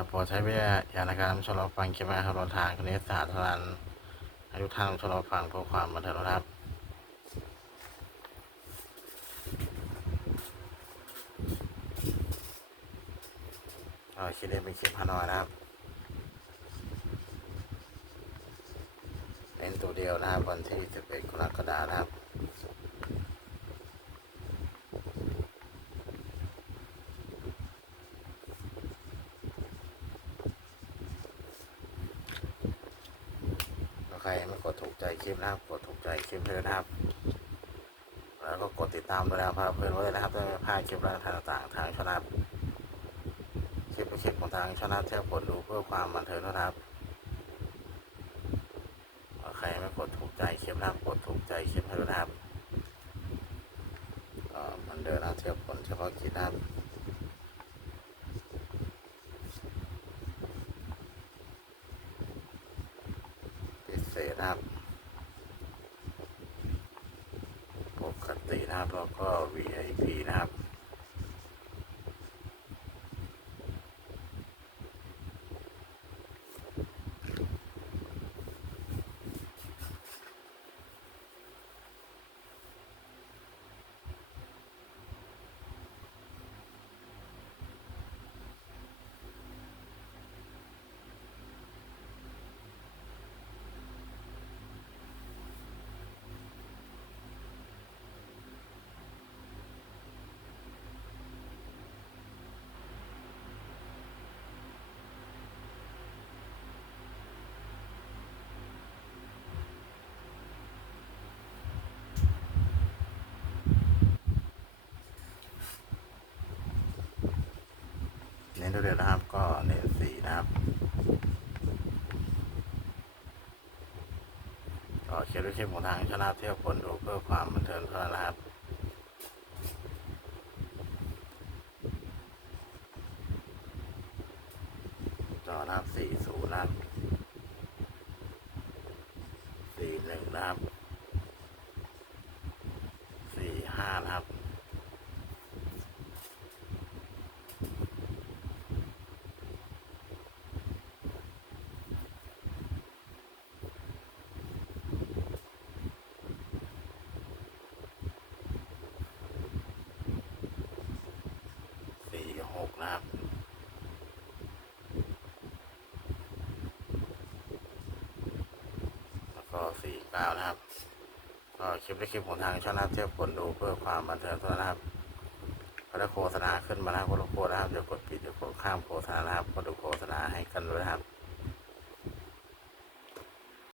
ครับโปรดใช้วิจารณญาณในการรับชมรับฟังคลิปนะครับรนทางคณิตศาสตร์ทางอายุท่างชมรับฟังเพื่อความบันเทิงนะครับก็คลิปนี้เป็นคลิปฮานอยนะครับเป็นตัวเดียวนะครับวันที่11กรกฎาคมนะครับ ถ้าใค รไม่กดถูกใจคลิปนะครับ กดถูกใจคลิปเลยนะครับ แล้วก็กดติดตามด้วยนะครับเพื่อนไว้นะครับจะไม่พลาดคลิปและทาต่างๆ ทางช่องนะครับคลิปเป็นคลิปของทางช่องนะครับเที่ยวกดดูเพื่อความบันเทิงนะครับใครไม่กดถูกใจคลิปนะครับ กดถูกใจคลิปให้ด้วยนะครับมันเดินนะเที่ยวผลเฉพาะกิจนะครับ พิเศษ นะครับ ปกตินะครับแล้วก็ VIP นะครับ เน้นตัวเดียวนะครับ ก็เน้นสีนะครับก็เขียนด้วยคลิปของทางชนะเที่ยวคนดูเพื่อความบันเทิงเท่านั้นนะครับจอนะครับสี่ศูนย์นะครับสี่หนึ่งนะครับสี่ห้านะครับ สี่หกนะครับ แล้วก็ สี่เก้านะครับ ก็คลิปนี้คลิปของทางช่องนะครับเทียบผลดูเพื่อความบันเทิงเท่านั้นนะครับพอได้โฆษณาขึ้นมาแล้วก็รบกวนนะครับอย่ากดปิดอย่ากดข้ามโฆษณานะครับก็ดูโฆษณาให้กันด้วยนะครับ